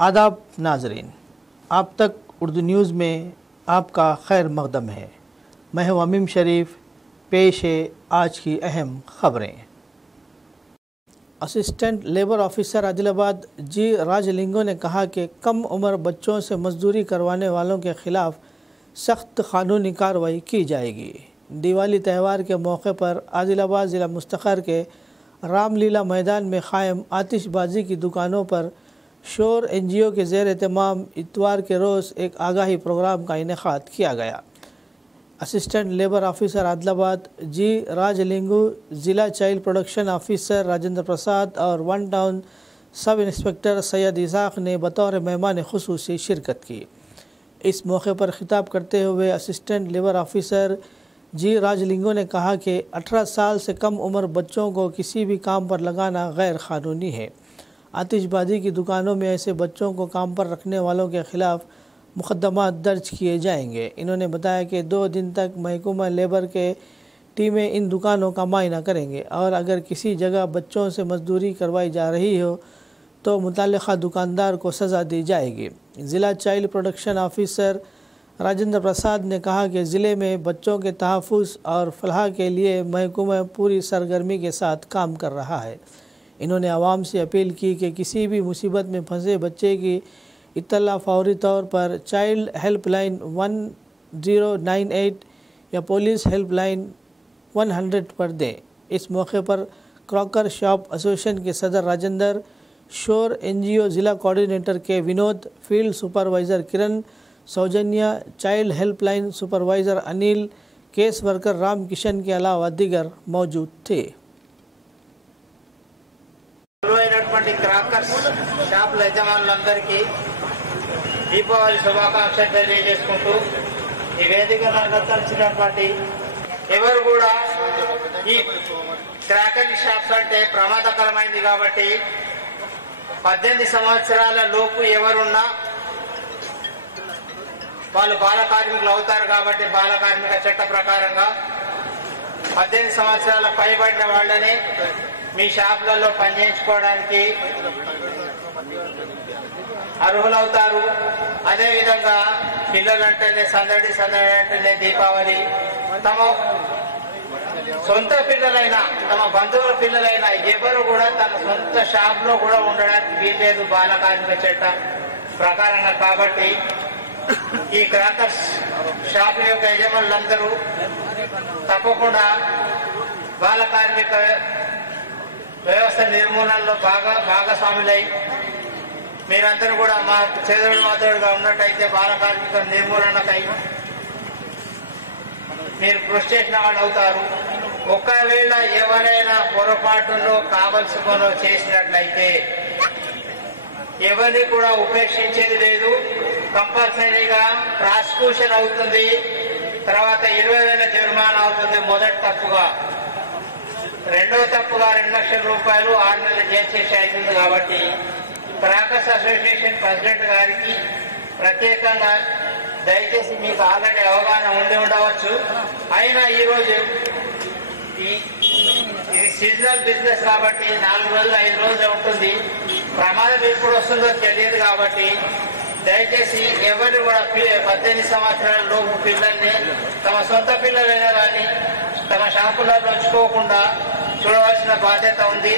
आदाब नाजरीन, आप तक उर्दू न्यूज़ में आपका खैर मकदम है। मैं हूं अमीम शरीफ। पेश है आज की अहम खबरें। असिस्टेंट लेबर ऑफिसर आदिलाबाद जी राजलिंगो ने कहा कि कम उम्र बच्चों से मजदूरी करवाने वालों के खिलाफ सख्त कानूनी कार्रवाई की जाएगी। दिवाली त्यौहार के मौके पर आदिलाबाद ज़िला मुस्तखर के रामलीला मैदान में क़ायम आतिशबाजी की दुकानों पर शोर NGO के ज़ेर एहतमाम इतवार के रोज़ एक आगाही प्रोग्राम का इनेकाद किया गया। Assistant labour officer Adilabad G Rajalingu, ज़िला child production officer Rajendra Prasad और one town sub inspector Syed Ishaq ने बतौर मेहमान खुसूसी शिरकत की। इस मौके पर खिताब करते हुए असिस्टेंट लेबर ऑफिसर जी राजलिंगो ने कहा कि 18 साल से कम उम्र बच्चों को किसी भी काम पर लगाना गैर कानूनी है। आतिशबाजी की दुकानों में ऐसे बच्चों को काम पर रखने वालों के खिलाफ मुकदमा दर्ज किए जाएंगे। इन्होंने बताया कि 2 दिन तक महकमा लेबर के टीमें इन दुकानों का मायना करेंगे और अगर किसी जगह बच्चों से मजदूरी करवाई जा रही हो तो मुतल्लिक़ा दुकानदार को सज़ा दी जाएगी। ज़िला चाइल्ड प्रोडक्शन ऑफिसर राजेंद्र प्रसाद ने कहा कि ज़िले में बच्चों के तहफ़्फ़ुज़ और फलाह के लिए महकमा पूरी सरगर्मी के साथ काम कर रहा है। इन्होंने आवाम से अपील की कि किसी भी मुसीबत में फंसे बच्चे की इत्तला फौरी तौर पर चाइल्ड हेल्पलाइन 1098 या पुलिस हेल्पलाइन 100 पर दें। इस मौके पर क्रॉकर शॉप एसोसिएशन के सदर राजेंद्र, शोर NGO ज़िला coordinator K Vinod, field supervisor Kiran, Soujanya, child helpline supervisor Anil, case worker Ram Kishan के अलावा दीगर मौजूद थे। క్రాకర్స్ షాపుల యజమానులందరికీ దీపావళి శుభాకాంక్షలు తెలియజేసుకుంటూ ఈ వేదికను అలంకరించినటువంటి ఎవరు కూడా ఈ క్రాకర్ షాప్స్ అంటే ప్రమాదకరమైంది కాబట్టి 18 సంవత్సరాల లోపు ఎవరున్నా వాళ్ళు బాల కార్మికులు అవుతారు కాబట్టి బాల కార్మిక చట్ట ప్రకారంగా 18 సంవత్సరాల పైబడిన వాళ్ళని మీ షాపులలో పనిచేయించుకోవడానికి అర్హులవుతారు। అదేవిధంగా పిల్లలంటేనే సందడి అంటేనే దీపావళి, తమ సొంత పిల్లలైనా తమ బంధువుల పిల్లలైనా ఎవరు కూడా తన సొంత షాప్లో కూడా ఉండడానికి వీల్లేదు బాల కార్మిక చట్టం ప్రకారంగా। కాబట్టి ఈ క్రాకర్స్ షాప్ యొక్క యజమానులందరూ తప్పకుండా బాల కార్మిక వ్యవస్థ నిర్మూలనలో భాగస్వాములై మీరందరూ కూడా మా చేదోడు మాతోడుగా ఉన్నట్టయితే బాల కార్మిక నిర్మూలనకై మీరు కృషి చేసిన వాళ్ళు అవుతారు। ఒకవేళ ఎవరైనా పొరపాటులో కావలసినో చేసినట్లయితే ఎవరిని కూడా ఉపేక్షించేది లేదు। కంపల్సరీగా ప్రాసిక్యూషన్ అవుతుంది, తర్వాత 20,000 జరిమానా అవుతుంది మొదటి తప్పుగా, రెండవ తప్పుగా 2 లక్షల రూపాయలు, 6 నెలల జైలు శిక్ష అవుతుంది। కాబట్టి క్రాకర్స్ అసోసియేషన్ ప్రెసిడెంట్ గారికి ప్రత్యేకంగా దయచేసి మీకు ఆల్రెడీ అవగాహన ఉండి ఉండవచ్చు, అయినా ఈరోజు ఇది సీజనల్ బిజినెస్ కాబట్టి 4 రోజులు 5 రోజులు ఉంటుంది, ప్రమాదం ఎప్పుడు వస్తుందో తెలియదు। కాబట్టి దయచేసి ఎవరు కూడా 18 సంవత్సరాల లోపు పిల్లల్ని తమ సొంత పిల్లలైనా కానీ తమ షాపులలో ఉంచుకోకుండా చూడవలసిన బాధ్యత ఉంది।